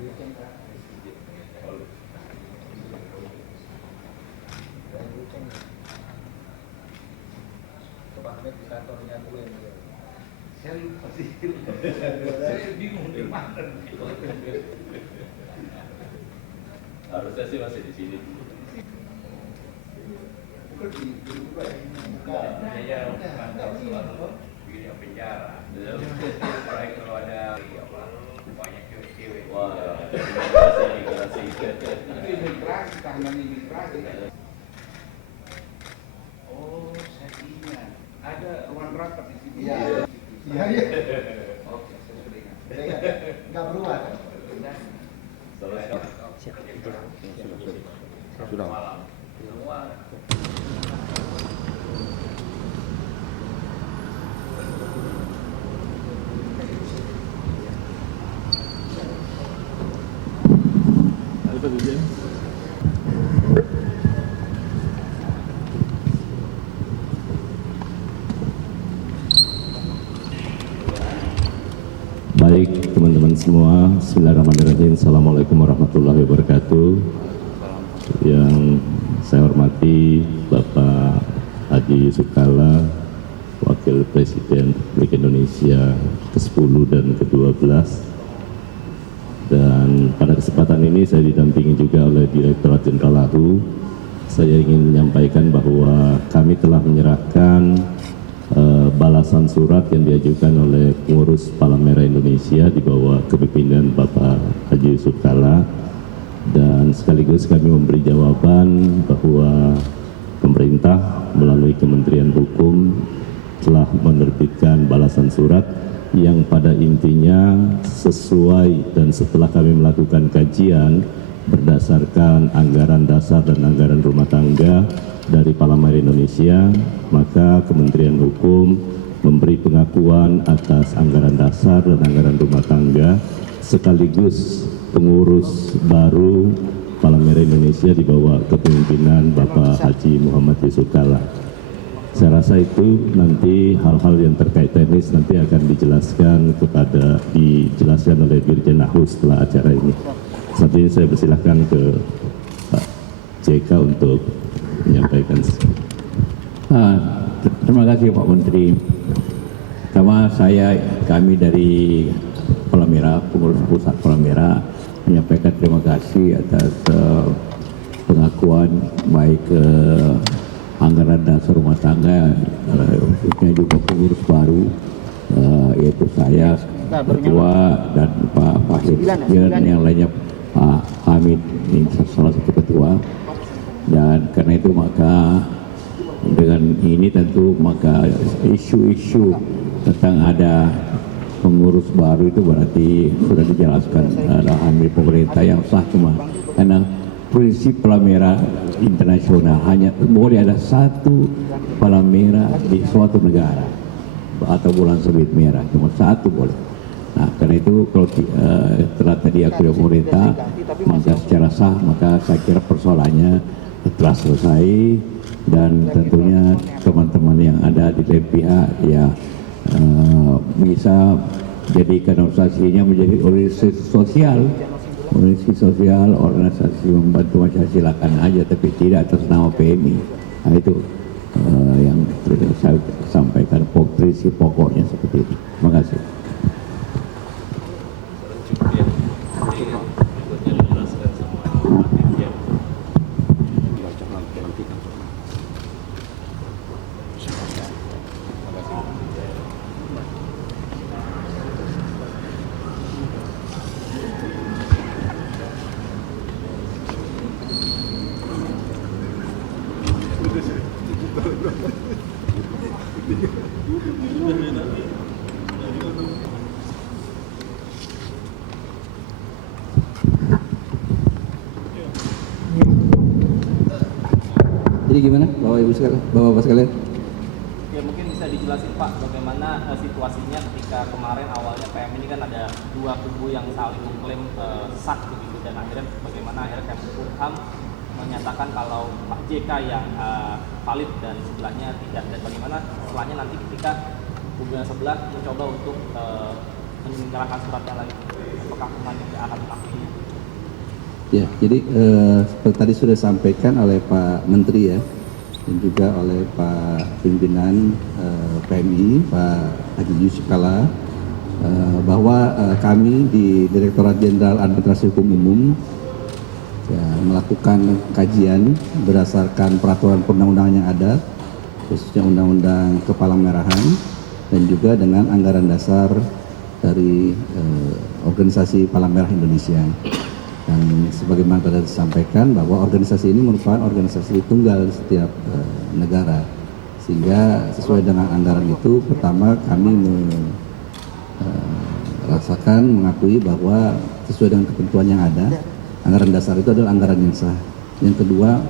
Kepala di kantornya gue nih. Saya lupa sih. Saya bingung di mana. Harusnya sih masih di sini. Ya, kantor selalu begini penjara. Baik kalau ada banyak cewek-cewek. Wah, imigrasi. Imigrasi, tahanan imigrasi. Oh, saya ingat. Ada ruang rapat di sini. Iya. Oke, saya sudah ingat. Nggak berubah kan? Sudah. Malam. Semua. Baik teman-teman semua, Bismillahirrahmanirrahim. Assalamualaikum warahmatullahi wabarakatuh. Yang saya hormati Bapak Haji Yusuf Kalla, Wakil Presiden Republik Indonesia ke-10 dan ke-12. Dan pada kesempatan ini saya didampingi juga oleh Direktorat Jenderal AHU. Saya ingin menyampaikan bahwa kami telah menyerahkan balasan surat yang diajukan oleh pengurus Palang Merah Indonesia di bawah kepemimpinan Bapak Haji Yusuf Kalla, dan sekaligus kami memberi jawaban bahwa pemerintah melalui Kementerian Hukum telah menerbitkan balasan surat yang pada intinya sesuai, dan setelah kami melakukan kajian berdasarkan anggaran dasar dan anggaran rumah tangga dari Palang Merah Indonesia, maka Kementerian Hukum memberi pengakuan atas anggaran dasar dan anggaran rumah tangga sekaligus pengurus baru Palang Merah Indonesia di bawah kepemimpinan Bapak Haji Muhammad Yusuf Kalla. Saya rasa itu nanti hal-hal yang terkait teknis nanti akan dijelaskan oleh Dirjen AHU setelah acara ini. Saat ini saya persilahkan ke Pak JK untuk menyampaikan. Terima kasih Pak Menteri. Kami dari Palang Merah, pengurus pusat Palang Merah, menyampaikan terima kasih atas pengakuan baik anggaran dasar rumah tangga, khususnya juga pengurus baru, yaitu saya, Ketua, dan Pak Fahid, dan yang lainnya Pak Hamid, ini salah satu Ketua. Dan karena itu maka dengan ini tentu maka isu-isu tentang ada pengurus baru itu berarti sudah dijelaskan oleh pemerintah yang sah, cuma karena prinsip Palang Merah internasional hanya boleh ada satu Palang Merah di suatu negara atau bulan sabit merah, cuma satu boleh. Nah, karena itu kalau telah tadi diakui pemerintah, maka secara sah, maka saya kira persoalannya telah selesai, dan tentunya teman-teman yang ada di lain pihak ya bisa jadikan organisasinya menjadi organisasi sosial, organisasi membantu masyarakat, silakan aja, tapi tidak atas nama PMI. Nah, itu yang saya sampaikan, prinsip pokoknya seperti itu. Terima kasih. Jadi gimana Bapak-Bapak sekalian? Ya mungkin bisa dijelasin Pak bagaimana situasinya ketika kemarin awalnya PM ini kan ada dua kubu yang saling mengklaim sah begitu, dan akhirnya bagaimana akhirnya Kemenkumham menyatakan kalau Pak JK yang valid dan sebelahnya tidak, dan bagaimana setelahnya nanti ketika kubu yang sebelah mencoba untuk menyerahkan suratnya lagi, apakah nanti akan mengakui Ya, jadi seperti tadi sudah disampaikan oleh Pak Menteri ya, dan juga oleh Pak Pimpinan PMI, Pak Haji Yusuf Kalla, bahwa kami di Direktorat Jenderal Administrasi Hukum Umum ya, melakukan kajian berdasarkan peraturan perundang-undangan yang ada, khususnya Undang-Undang Kepalamerahan, dan juga dengan anggaran dasar dari Organisasi Palang Merah Indonesia. Dan sebagaimana tadi disampaikan bahwa organisasi ini merupakan organisasi tunggal di setiap negara, sehingga sesuai dengan anggaran itu, pertama kami mengakui bahwa sesuai dengan ketentuan yang ada, anggaran dasar itu adalah anggaran yang sah. Yang kedua,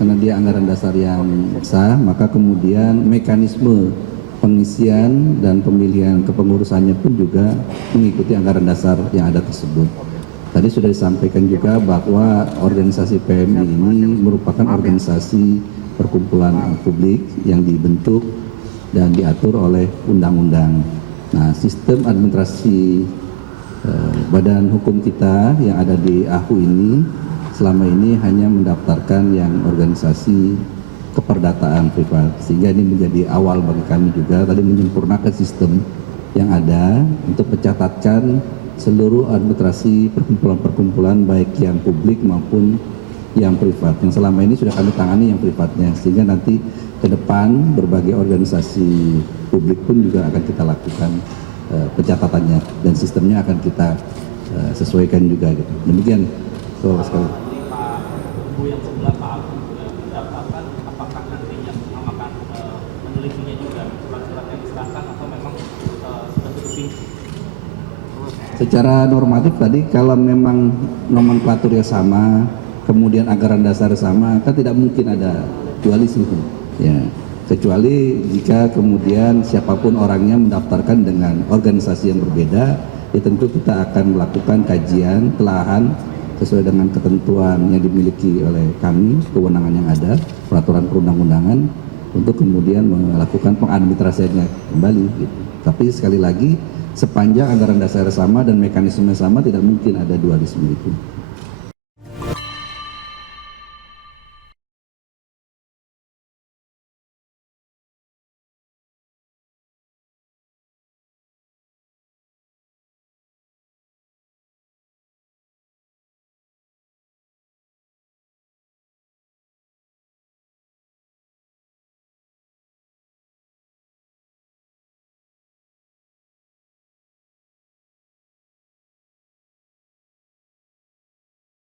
karena dia anggaran dasar yang sah, maka kemudian mekanisme pengisian dan pemilihan kepengurusannya pun juga mengikuti anggaran dasar yang ada tersebut. Tadi sudah disampaikan juga bahwa organisasi PMI ini merupakan organisasi perkumpulan publik yang dibentuk dan diatur oleh undang-undang. Nah, sistem administrasi badan hukum kita yang ada di AHU ini selama ini hanya mendaftarkan yang organisasi keperdataan privat, sehingga ini menjadi awal bagi kami juga tadi menyempurnakan sistem yang ada untuk mencatatkan seluruh administrasi perkumpulan-perkumpulan baik yang publik maupun yang privat. Yang selama ini sudah kami tangani yang privatnya, sehingga nanti ke depan berbagai organisasi publik pun juga akan kita lakukan pencatatannya dan sistemnya akan kita sesuaikan juga gitu. Demikian Bapak sekali. Pak Ibu yang sebelah Pak Agung juga mendaftarkan, apakah nantinya akan menelitinya juga surat-surat yang diserahkan atau memang sudah bersih? Secara normatif tadi kalau memang nomenklaturnya sama, kemudian anggaran dasar sama, kan tidak mungkin ada dualisme. Ya, kecuali jika kemudian siapapun orangnya mendaftarkan dengan organisasi yang berbeda, ya tentu kita akan melakukan kajian, telahan sesuai dengan ketentuan yang dimiliki oleh kami, kewenangan yang ada, peraturan perundang-undangan, untuk kemudian melakukan pengadministrasiannya kembali. Gitu. Tapi sekali lagi, sepanjang anggaran dasar sama dan mekanisme sama, tidak mungkin ada dualisme itu.